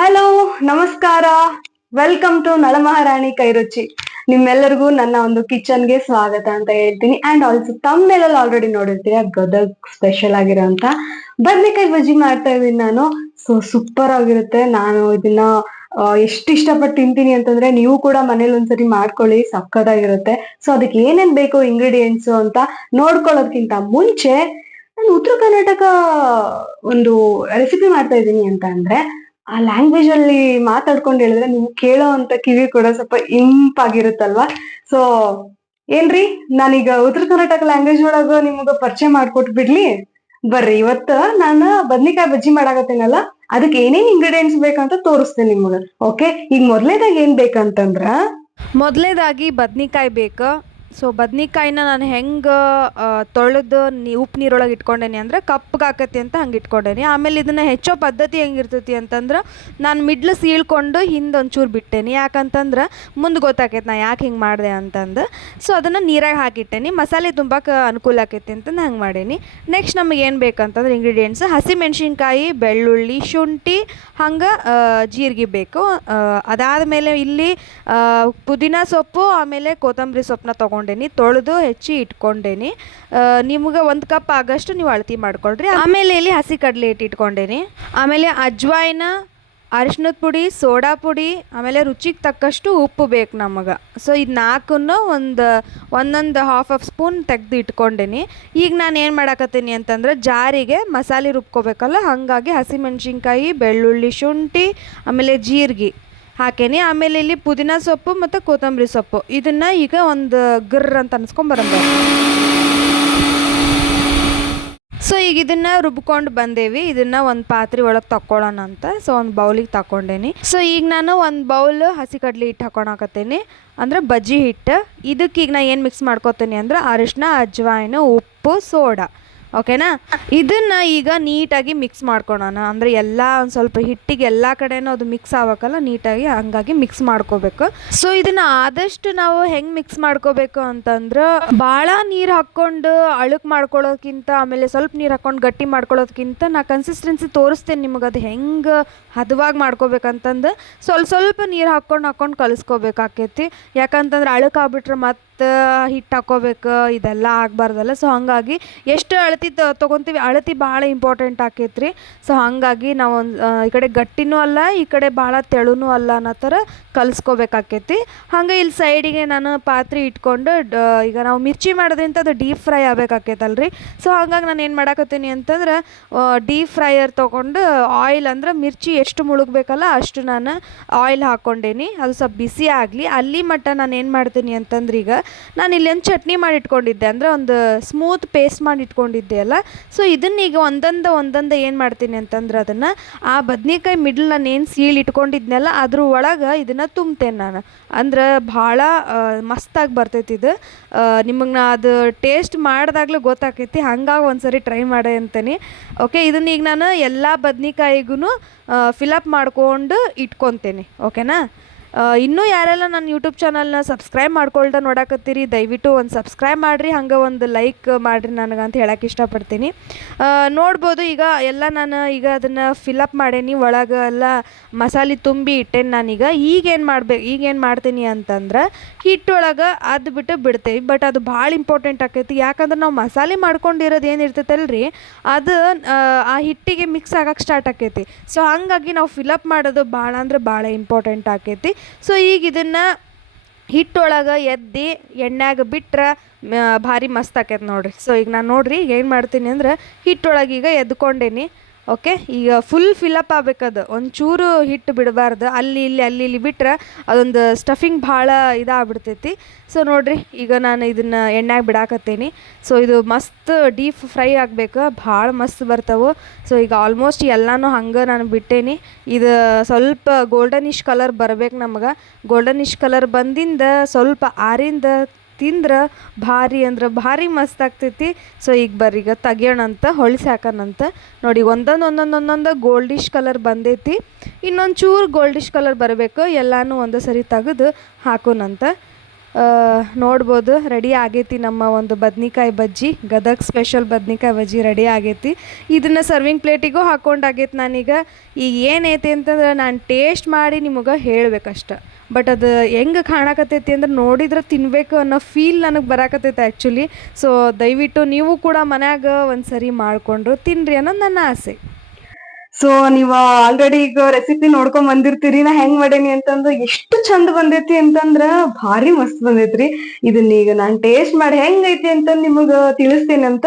Hello, ನಮಸ್ಕಾರ. Welcome to Nalamaharani Kairuchi. ನಿಮ್ಮೆಲ್ಲರಿಗೂ ನನ್ನ ಒಂದು ಕಿಚನ್ಗೆ ಸ್ವಾಗತ ಅಂತ ಹೇಳ್ತೀನಿ. ಅಂಡ್ ಆಲ್ಸೋ ತಮ್ಮೆಲ್ಲ ಆಲ್ರೆಡಿ ನೋಡಿರ್ತೀರ, ಗದಗ್ ಸ್ಪೆಷಲ್ ಆಗಿರೋಂತ ಬದ್ನೆಕಾಯಿ ಬಜ್ಜಿ ಮಾಡ್ತಾ ಇದೀನಿ ನಾನು. ಸೊ ಸೂಪರ್ ಆಗಿರುತ್ತೆ. ನಾನು ಇದನ್ನ ಎಷ್ಟು ಇಷ್ಟಪಟ್ಟು ತಿಂತೀನಿ ಅಂತಂದ್ರೆ ನೀವು ಕೂಡ ಮನೇಲಿ ಒಂದ್ಸರಿ ಮಾಡ್ಕೊಳ್ಳಿ, ಸಕ್ಕತ್ತಾಗಿರುತ್ತೆ. ಸೊ ಅದಕ್ಕೆ ಏನೇನ್ ಬೇಕು ಇಂಗ್ರೀಡಿಯೆಂಟ್ಸ್ ಅಂತ ನೋಡ್ಕೊಳ್ಳೋದಕ್ಕಿಂತ ಮುಂಚೆ, ನಾನು ಉತ್ತರ ಕರ್ನಾಟಕ ಒಂದು ರೆಸಿಪಿ ಮಾಡ್ತಾ ಇದ್ದೀನಿ ಅಂತ ಅಂದ್ರೆ ಆ ಲ್ಯಾಂಗ್ವೇಜ್ ಅಲ್ಲಿ ಮಾತಾಡ್ಕೊಂಡು ಹೇಳಿದ್ರೆ ನೀವು ಕೇಳೋ ಅಂತ ಕಿವಿ ಕೂಡ ಸ್ವಲ್ಪ ಇಂಪಾಗಿರುತ್ತಲ್ವಾ. ಸೊ ಏನ್ರಿ, ನಾನೀಗ ಉತ್ತರ ಕರ್ನಾಟಕ ಲ್ಯಾಂಗ್ವೇಜ್ ಒಳಗ ನಿಮ್ಗ ಪರಿಚಯ ಮಾಡ್ಕೊಟ್ ಬಿಡ್ಲಿ. ಬರ್ರಿ, ಇವತ್ತು ನಾನು ಬದ್ನಿಕಾಯಿ ಬಜ್ಜಿ ಮಾಡಾಕತ್ತೇನಲ್ಲ, ಅದಕ್ಕೆ ಏನೇನ್ ಇಂಗ್ರೀಡಿಯೆಂಟ್ಸ್ ಬೇಕಂತ ತೋರಿಸ್ತೇನೆ ನಿಮ್ಗ. ಓಕೆ, ಈಗ ಮೊದ್ಲೇದಾಗ ಏನ್ ಬೇಕಂತಂದ್ರ ಮೊದಲನೇದಾಗಿ ಬದ್ನಿಕಾಯಿ ಬೇಕು. ಸೊ ಬದ್ನಿಕಾಯಿನ ನಾನು ಹೆಂಗೆ ತೊಳೆದು ಉಪ್ಪು ನೀರೊಳಗೆ ಇಟ್ಕೊಂಡೇನಿ ಅಂದ್ರೆ ಕಪ್ಪಗೆ ಆಕತಿ ಅಂತ ಹಂಗೆ ಇಟ್ಕೊಂಡೇನಿ. ಆಮೇಲೆ ಇದನ್ನು ಹೆಚ್ಚೋ ಪದ್ಧತಿ ಹೆಂಗಿರ್ತೈತಿ ಅಂತಂದ್ರೆ, ನಾನು ಮಿಡ್ಲು ಸೀಳ್ಕೊಂಡು ಹಿಂದೆ ಒಂಚೂರು ಬಿಟ್ಟೇನಿ. ಯಾಕಂತಂದ್ರೆ ಮುಂದೆ ಗೊತ್ತಾಕೈತೆ ನಾ ಯಾಕೆ ಹಿಂಗೆ ಮಾಡಿದೆ ಅಂತಂದು. ಸೊ ಅದನ್ನು ನೀರಾಗಿ ಹಾಕಿಟ್ಟೇನಿ, ಮಸಾಲೆ ತುಂಬಕ್ಕೆ ಅನುಕೂಲ ಆಕೈತಿ ಅಂತಂದು ಹಂಗೆ ಮಾಡೇನಿ. ನೆಕ್ಸ್ಟ್ ನಮಗೆ ಏನು ಬೇಕಂತಂದ್ರೆ ಇಂಗ್ರೀಡಿಯೆಂಟ್ಸ್ ಹಸಿಮೆಣ್ಸಿನ್ಕಾಯಿ, ಬೆಳ್ಳುಳ್ಳಿ, ಶುಂಠಿ, ಹಂಗೆ ಜೀರಿಗೆ ಬೇಕು. ಅದಾದಮೇಲೆ ಇಲ್ಲಿ ಪುದೀನ ಸೊಪ್ಪು ಆಮೇಲೆ ಕೊತ್ತಂಬರಿ ಸೊಪ್ಪನ್ನ ತೊಗೊಂಡೇನಿ, ತೊಳೆದು ಹೆಚ್ಚಿ ಇಟ್ಕೊಂಡೇನಿ. ನಿಮ್ಗೆ 1 ಕಪ್ ಆಗಷ್ಟು ನೀವು ಅಳತಿ ಮಾಡ್ಕೊಳ್ರಿ. ಆಮೇಲೆ ಇಲ್ಲಿ ಹಸಿ ಕಡಲೆ ಹಿಟ್ಟು ಇಟ್ಕೊಂಡೇನಿ. ಆಮೇಲೆ ಅಜ್ವಾಯಿನ, ಅರಿಶಿನದ ಪುಡಿ, ಸೋಡಾ ಪುಡಿ, ಆಮೇಲೆ ರುಚಿಗೆ ತಕ್ಕಷ್ಟು ಉಪ್ಪು ಬೇಕು ನಮಗೆ. ಸೊ ಇದು 4 ಒಂದೊಂದು ಹಾಫ್ ಸ್ಪೂನ್ ತೆಗೆದು ಇಟ್ಕೊಂಡೇನಿ. ಈಗ ನಾನು ಏನು ಮಾಡಾಕತ್ತೀನಿ ಅಂತಂದ್ರೆ, ಜಾರಿಗೆ ಮಸಾಲೆ ರುಬ್ಕೋಬೇಕಲ್ಲ, ಹಾಗಾಗಿ ಹಸಿಮೆಣ್ಸಿನ್ಕಾಯಿ, ಬೆಳ್ಳುಳ್ಳಿ, ಶುಂಠಿ, ಆಮೇಲೆ ಜೀರಿಗೆ ಹಾಕೇನಿ. ಆಮೇಲೆ ಇಲ್ಲಿ ಪುದೀನ ಸೊಪ್ಪು ಮತ್ತು ಕೊತ್ತಂಬರಿ ಸೊಪ್ಪು ಇದನ್ನು ಈಗ ಒಂದು ಗರ್ರ್ ಅಂತ ಅನ್ಸ್ಕೊಂಬರಂಬ. ಸೊ ಈಗ ಇದನ್ನು ರುಬ್ಕೊಂಡು ಬಂದೇವಿ. ಇದನ್ನು ಒಂದು ಪಾತ್ರೆ ಒಳಗೆ ತಗೊಳ್ಳೋಣ ಅಂತ. ಸೊ ಒಂದು ಬೌಲಿಗೆ ತಗೊಂಡೇನಿ. ಸೊ ಈಗ ನಾನು ಒಂದು ಬೌಲ್ ಹಸಿ ಕಡ್ಲೆ ಹಿಟ್ಟು ಹಾಕೊಳಕತ್ತೇನಿ, ಅಂದ್ರೆ ಬಜ್ಜಿ ಹಿಟ್ಟು. ಇದಕ್ಕೆ ಈಗ ನಾನು ಏನು ಮಿಕ್ಸ್ ಮಾಡ್ಕೊತೀನಿ ಅಂದ್ರೆ ಅರಿಶಿನ, ಅಜ್ವಾಯಿನ, ಉಪ್ಪು, ಸೋಡಾ. ಓಕೆನಾ, ಇದನ್ನು ಈಗ ನೀಟಾಗಿ ಮಿಕ್ಸ್ ಮಾಡ್ಕೊಳೋಣ. ಅಂದರೆ ಎಲ್ಲ ಒಂದು ಸ್ವಲ್ಪ ಹಿಟ್ಟಿಗೆ ಎಲ್ಲ ಕಡೆನೂ ಅದು ಮಿಕ್ಸ್ ಆಗ್ಬೇಕಲ್ಲ ನೀಟಾಗಿ, ಹಂಗಾಗಿ ಮಿಕ್ಸ್ ಮಾಡ್ಕೋಬೇಕು. ಸೊ ಇದನ್ನು ಆದಷ್ಟು ನಾವು ಹೆಂಗೆ ಮಿಕ್ಸ್ ಮಾಡ್ಕೋಬೇಕು ಅಂತಂದ್ರೆ, ಭಾಳ ನೀರು ಹಾಕ್ಕೊಂಡು ಅಳುಕು ಮಾಡ್ಕೊಳ್ಳೋದಕ್ಕಿಂತ, ಆಮೇಲೆ ಸ್ವಲ್ಪ ನೀರು ಹಾಕ್ಕೊಂಡು ಗಟ್ಟಿ ಮಾಡ್ಕೊಳ್ಳೋದಕ್ಕಿಂತ ನಾ ಕನ್ಸಿಸ್ಟೆನ್ಸಿ ತೋರಿಸ್ತೇನೆ ನಿಮಗೆ ಅದು ಹೆಂಗೆ ಹದವಾಗಿ ಮಾಡ್ಕೋಬೇಕಂತಂದು. ಸ್ವಲ್ಪ ನೀರು ಹಾಕ್ಕೊಂಡು ಕಲಿಸ್ಕೋಬೇಕಾಕೈತಿ. ಯಾಕಂತಂದ್ರೆ ಅಳುಕು ಆಗ್ಬಿಟ್ರೆ ಮತ್ತೆ ಹಿಟ್ಟು ಹಾಕ್ಕೋಬೇಕು, ಇದೆಲ್ಲ ಆಗಬಾರ್ದಲ್ಲ. ಸೊ ಹಾಗಾಗಿ ಎಷ್ಟು ಅಳತಿ ತೊಗೊತೀವಿ, ಅಳತಿ ಭಾಳ ಇಂಪಾರ್ಟೆಂಟ್ ಆಕೈತ್ರಿ. ಸೊ ಹಾಗಾಗಿ ನಾವು ಈ ಕಡೆ ಗಟ್ಟಿನೂ ಅಲ್ಲ, ಈ ಕಡೆ ಭಾಳ ತೆಳುನೂ ಅಲ್ಲ ಅನ್ನೋ ಥರ ಕಲಿಸ್ಕೋಬೇಕಾಕೈತಿ. ಹಾಗೆ ಇಲ್ಲಿ ಸೈಡಿಗೆ ನಾನು ಪಾತ್ರೆ ಇಟ್ಕೊಂಡು ಈಗ ನಾವು ಮಿರ್ಚಿ ಮಾಡೋದ್ರಿಂದ ಅದು ಡೀಪ್ ಫ್ರೈ ಆಗಬೇಕಾಕೈತಲ್ರಿ. ಸೊ ಹಾಗಾಗಿ ನಾನು ಏನು ಮಾಡಾಕತ್ತೀನಿ ಅಂತಂದ್ರೆ, ಡೀಪ್ ಫ್ರೈಯರ್ ತೊಗೊಂಡು ಆಯಿಲ್, ಅಂದ್ರೆ ಮಿರ್ಚಿ ಎಷ್ಟು ಮುಳುಗಬೇಕಲ್ಲ ಅಷ್ಟು ನಾನು ಆಯಿಲ್ ಹಾಕ್ಕೊಂಡೇನಿ. ಅದು ಸ್ವಲ್ಪ ಬಿಸಿ ಆಗಲಿ. ಅಲ್ಲಿ ಮಟ್ಟ ನಾನು ಏನು ಮಾಡ್ತೀನಿ ಅಂತಂದ್ರೆ, ಈಗ ನಾನು ಇಲ್ಲಿ ಒಂದು ಚಟ್ನಿ ಮಾಡಿ ಇಟ್ಕೊಂಡಿದ್ದೆ, ಅಂದರೆ ಒಂದು ಸ್ಮೂತ್ ಪೇಸ್ಟ್ ಮಾಡಿ ಇಟ್ಕೊಂಡಿದ್ದೆ ಅಲ್ಲ. ಸೊ ಇದನ್ನ ಈಗ ಒಂದೊಂದು ಏನು ಮಾಡ್ತೀನಿ ಅಂತಂದ್ರೆ, ಅದನ್ನು ಆ ಬದ್ನೆಕಾಯಿ ಮಿಡ್ಲ್ ನಾನು ಏನು ಸೀಳು ಇಟ್ಕೊಂಡಿದ್ನಲ್ಲ ಅದ್ರ ಒಳಗೆ ಇದನ್ನು ತುಂಬ್ತೇನೆ ನಾನು. ಅಂದ್ರೆ ಭಾಳ ಮಸ್ತಾಗಿ ಬರ್ತೈತಿ ಇದು. ನಿಮಗೆ ನಾ ಅದು ಟೇಸ್ಟ್ ಮಾಡಿದಾಗಲೂ ಗೊತ್ತಾಕೈತಿ. ಹಂಗಾಗಿ ಒಂದ್ಸರಿ ಟ್ರೈ ಮಾಡೇ ಅಂತೀನಿ. ಓಕೆ, ಇದನ್ನ ಈಗ ನಾನು ಎಲ್ಲ ಬದ್ನೆಕಾಯಿಗೂ ಫಿಲಪ್ ಮಾಡ್ಕೊಂಡು ಇಟ್ಕೊತೇನೆ. ಓಕೆನಾ, ಇನ್ನೂ ಯಾರೆಲ್ಲ ನನ್ನ ಯೂಟ್ಯೂಬ್ ಚಾನಲ್ನ ಸಬ್ಸ್ಕ್ರೈಬ್ ಮಾಡ್ಕೊಳ್ತಾ ನೋಡಕತ್ತೀರಿ, ದಯವಿಟ್ಟು ಒಂದು ಸಬ್ಸ್ಕ್ರೈಬ್ ಮಾಡಿರಿ, ಹಂಗೆ ಒಂದು ಲೈಕ್ ಮಾಡಿರಿ ನನಗಂತ ಹೇಳಕ್ಕೆ ಇಷ್ಟಪಡ್ತೀನಿ. ನೋಡ್ಬೋದು ಈಗ ಎಲ್ಲ ನಾನು ಈಗ ಅದನ್ನು ಫಿಲಪ್ ಮಾಡೇನಿ, ಒಳಗೆ ಎಲ್ಲ ಮಸಾಲೆ ತುಂಬಿ ಇಟ್ಟೇನಿ ನಾನೀಗ. ಈಗೇನು ಮಾಡ್ತೀನಿ ಅಂತಂದ್ರೆ, ಹಿಟ್ಟೊಳಗೆ ಅದು ಬಿಡ್ತೇವೆ. ಬಟ್ ಅದು ಭಾಳ ಇಂಪಾರ್ಟೆಂಟ್ ಆಕೈತಿ. ಯಾಕಂದ್ರೆ ನಾವು ಮಸಾಲೆ ಮಾಡ್ಕೊಂಡಿರೋದು ಏನು ಇರ್ತೈತಲ್ರಿ, ಅದು ಆ ಹಿಟ್ಟಿಗೆ ಮಿಕ್ಸ್ ಆಗಕ್ಕೆ ಸ್ಟಾರ್ಟ್ ಆಕೈತಿ. ಸೊ ಹಾಗಾಗಿ ನಾವು ಫಿಲಪ್ ಮಾಡೋದು ಭಾಳ ಅಂದ್ರೆ ಭಾಳ ಇಂಪಾರ್ಟೆಂಟ್ ಆಕೈತಿ. ಸೊ ಈಗ ಇದನ್ನು ಹಿಟ್ಟೊಳಗೆ ಎದ್ದು ಎಣ್ಣೆಗೆ ಬಿಟ್ರೆ ಭಾರಿ ಮಸ್ತ್ ಆಕೈತೆ ನೋಡಿರಿ. ಸೊ ಈಗ ನಾನು ನೋಡಿರಿ ಏನು ಮಾಡ್ತೀನಿ ಅಂದ್ರೆ, ಹಿಟ್ಟೊಳಗೆ ಈಗ ಎದ್ಕೊಂಡೇನಿ. ಓಕೆ, ಈಗ ಫುಲ್ ಫಿಲಪ್ ಆಗ್ಬೇಕದು, ಒಂಚೂರು ಹಿಟ್ಟು ಬಿಡಬಾರ್ದು. ಅಲ್ಲಿ ಇಲ್ಲಿ ಬಿಟ್ರೆ ಅದೊಂದು ಸ್ಟಫಿಂಗ್ ಭಾಳ ಇದಾಗ್ಬಿಡ್ತೈತಿ. ಸೊ ನೋಡಿರಿ ಈಗ ನಾನು ಇದನ್ನು ಎಣ್ಣೆಗೆ ಬಿಡಾಕತ್ತೇನಿ. ಸೊ ಇದು ಮಸ್ತ್ ಡೀಪ್ ಫ್ರೈ ಆಗಬೇಕು, ಭಾಳ ಮಸ್ತ್ ಬರ್ತಾವೆ. ಸೊ ಈಗ ಆಲ್ಮೋಸ್ಟ್ ಎಲ್ಲನೂ ಹಂಗೆ ನಾನು ಬಿಟ್ಟೇನಿ. ಇದು ಸ್ವಲ್ಪ ಗೋಲ್ಡನಿಶ್ ಕಲರ್ ಬರ್ಬೇಕು ನಮ್ಗೆ. ಗೋಲ್ಡನಿಶ್ ಕಲರ್ ಬಂದಿಂದ ಸ್ವಲ್ಪ ಆರಿಂದ ತಿಂದ್ರೆ ಭಾರಿ ಮಸ್ತ್ ಆಗ್ತೈತಿ. ಸೊ ಈಗ ಬರ್ರಿ ಈಗ ತೆಗಿಯೋಣಂತ, ಹೊಳಿಸಿ ಹಾಕೋಣಂತ. ನೋಡಿ ಒಂದೊಂದು ಗೋಲ್ಡಿಶ್ ಕಲರ್ ಬಂದೈತಿ. ಇನ್ನೊಂದು ಚೂರು ಗೋಲ್ಡಿಶ್ ಕಲರ್ ಬರಬೇಕು. ಎಲ್ಲನೂ ಒಂದೇ ಸರಿ ತೆಗೆದು ಹಾಕೋಣಂತ. ನೋಡ್ಬೋದು ರೆಡಿ ಆಗೈತಿ ನಮ್ಮ ಒಂದು ಬದ್ನಿಕಾಯಿ ಬಜ್ಜಿ, ಗದಗ್ ಸ್ಪೆಷಲ್ ಬದ್ನಿಕಾಯಿ ಬಜ್ಜಿ ರೆಡಿ ಆಗೈತಿ. ಇದನ್ನು ಸರ್ವಿಂಗ್ ಪ್ಲೇಟಿಗೂ ಹಾಕ್ಕೊಂಡಾಗೈತಿ. ನಾನೀಗ ಈಗ ಏನೈತಿ ಅಂತಂದ್ರೆ ನಾನು ಟೇಸ್ಟ್ ಮಾಡಿ ನಿಮಗೆ ಹೇಳ್ಬೇಕಷ್ಟ. ಬಟ್ ಅದು ಹೆಂಗೆ ಕಾಣಕತ್ತೈತಿ ಅಂದ್ರೆ ನೋಡಿದ್ರೆ ತಿನ್ನಬೇಕು ಅನ್ನೋ ಫೀಲ್ ನನಗೆ ಬರಾಕತ್ತೈತೆ ಆ್ಯಕ್ಚುಲಿ. ಸೊ ದಯವಿಟ್ಟು ನೀವು ಕೂಡ ಮನ್ಯಾಗ ಒಂದು ಸರಿ ಮಾಡಿಕೊಂಡ್ರು ತಿನ್ನಿರಿ ಅನ್ನೋದು ನನ್ನ ಆಸೆ. ಸೊ ನೀವ್ ಆಲ್ರೆಡಿ ಈಗ ರೆಸಿಪಿ ನೋಡ್ಕೊಂಡ್ ಬಂದಿರ್ತೀರಿ ನಾ ಹೆಂಗ್ ಮಾಡೇನಿ ಅಂತಂದ್ರ ಎಷ್ಟು ಚಂದ ಬಂದೈತಿ ಅಂತಂದ್ರ ಭಾರಿ ಮಸ್ತ್ ಬಂದೈತ್ರಿ. ಇದನ್ನ ಈಗ ನಾನ್ ಟೇಸ್ಟ್ ಮಾಡಿ ಹೆಂಗೈತಿ ಅಂತ ನಿಮಗ ತಿಳಿಸ್ತೇನೆ ಅಂತ.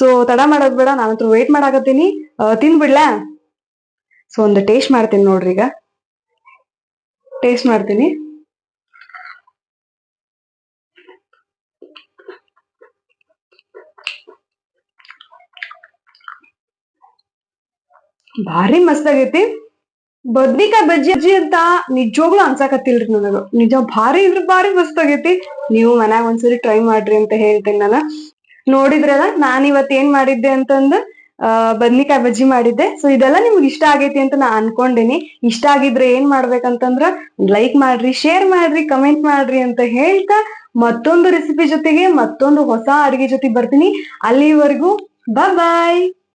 ಸೊ ತಡ ಮಾಡೋದ್ ಬೇಡ, ನಾನಂತ್ರ ವೇಟ್ ಮಾಡಾಕತ್ತೀನಿ. ತಿಂದ್ಬಿಡ್ಲಾ? ಸೊ ಒಂದು ಟೇಸ್ಟ್ ಮಾಡ್ತೀನಿ ನೋಡ್ರಿ. ಈಗ ಟೇಸ್ಟ್ ಮಾಡ್ತೀನಿ. ಭಾರಿ ಮಸ್ತ್ ಆಗೈತಿ. ಬದ್ನಿಕಾಯಿ ಬಜ್ಜಿ ಅಂತ ನಿಜವಾಗ್ಲೂ ಅನ್ಸಾಕತ್ತಿಲ್ರಿ ನನಗ. ನಿಜ ಭಾರಿ ಇದ್ರ ಭಾರಿ ಮಸ್ತ್ ಆಗೈತಿ. ನೀವು ಮನ್ಯಾಗ ಒಂದ್ಸರಿ ಟ್ರೈ ಮಾಡ್ರಿ ಅಂತ ಹೇಳ್ತೇನೆ ನಾನು. ನೋಡಿದ್ರಲ್ಲ ನಾನ್ ಇವತ್ ಏನ್ ಮಾಡಿದ್ದೆ ಅಂತಂದ ಬದ್ನಿಕಾಯಿ ಬಜ್ಜಿ ಮಾಡಿದ್ದೆ. ಸೊ ಇದೆಲ್ಲ ನಿಮ್ಗೆ ಇಷ್ಟ ಆಗೈತಿ ಅಂತ ನಾ ಅನ್ಕೊಂಡೇನಿ. ಇಷ್ಟ ಆಗಿದ್ರೆ ಏನ್ ಮಾಡ್ಬೇಕಂತಂದ್ರ ಲೈಕ್ ಮಾಡ್ರಿ, ಶೇರ್ ಮಾಡ್ರಿ, ಕಮೆಂಟ್ ಮಾಡ್ರಿ ಅಂತ ಹೇಳ್ತಾ ಮತ್ತೊಂದು ರೆಸಿಪಿ ಜೊತೆಗೆ ಮತ್ತೊಂದು ಹೊಸ ಅಡಿಗೆ ಜೊತೆ ಬರ್ತೀನಿ. ಅಲ್ಲಿವರೆಗೂ ಬಾಯ್.